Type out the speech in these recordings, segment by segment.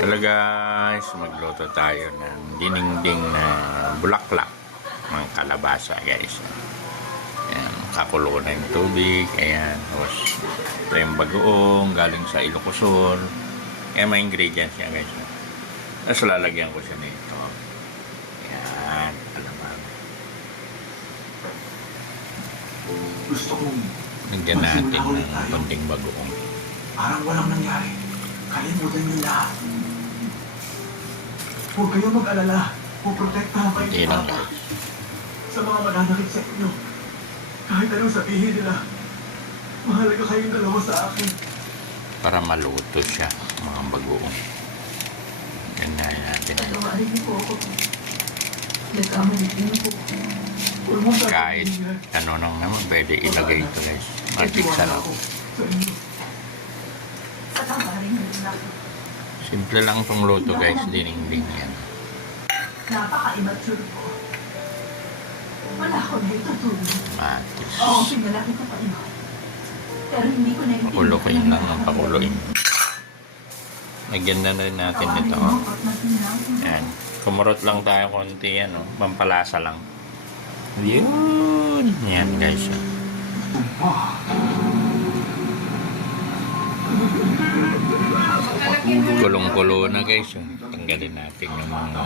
Hello guys, magluto tayo ng dinengdeng na bulaklak ng kalabasa guys. Ayan, kakulo na yung tubig. Ayan, tapos ito yung bagoong galing sa Ilocosur. Ayan, may ingredients niya guys. Tapos lalagyan ko siya nito. Ayan, alamang. Gusto kong Nagyan natin ng konting bagoong. parang walang nangyari. Kalimutan niyo lahat. Huwag kayo mag-alala. Puprotektahan kayo Hindi ni lang Papa. guys. Sa mga mananakit sa inyo. Kahit anong sabihin nila. Mahalaga kayong dalawa sa akin. Para maluto siya, mga bagoong. Ganyan natin. Patawarin niyo po ako. Nagkamali din po. Huwag mo Kahit sabihin nila. ano nang naman, pwede ilagay ito guys. Magic Nagtiwala sarap. ako sa inyo. Patawarin niyo rin ako. Simple lang itong luto guys, dinengdeng yan. Napaka-immature po. Wala ko na itutulong. Matis. Oo, pinalaki ko pa ino. Pero hindi ko na Pakuloyin lang ng pakuloyin. Nagyan na rin natin ito. Yan. Kumurot lang tayo konti yan. Oh. Pampalasa lang. Yun. Yan guys. Kulong-kulo na guys. Oh. Tanggalin natin yung mga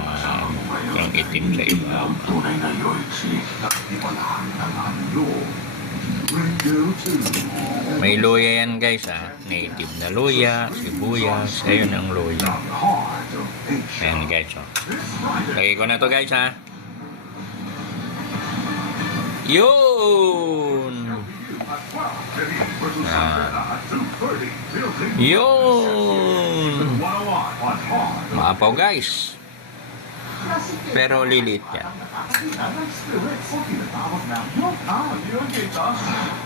yung itim sa ibabaw. Tunay na loyalty at iwalahan ng anyo. May luya yan guys ha. Native na luya, sibuyas. Ayun ang luya. Ayan guys oh. Lagay ko na to guys ha. Yun! Yun! Maapaw guys. Pero lilit yan.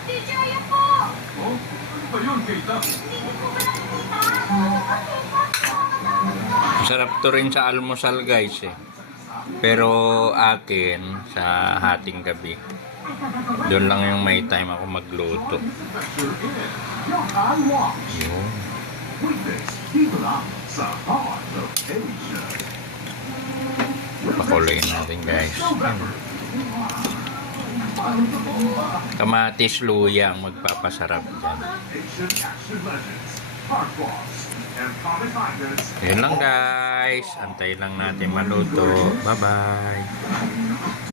DJ, ayan po! Masarap to rin sa almusal guys eh. Pero akin sa hating gabi. Doon lang yung may time ako magluto. Yun. Pakuloyin natin guys. Kamatis luya ang magpapasarap dyan. Yun lang guys. Antay lang natin maluto. Bye bye.